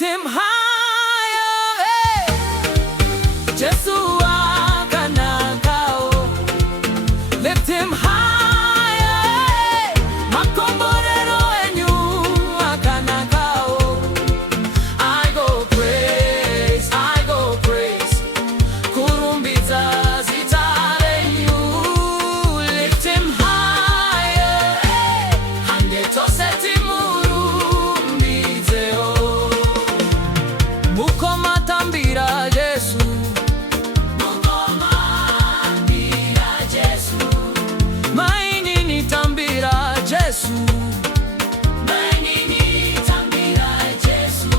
Lift him higher, hey. Jesu akanakao. Lift him higher, hey. Makomborero enyu akanakao. I go praise, kurumbiza zitarenyu. Lift him higher, hey. Hangetoseti murumbizeo. Mukoma tambira Jesu, mukoma tambira Jesu. Mainini tambira Jesu, mainini tambira Jesu.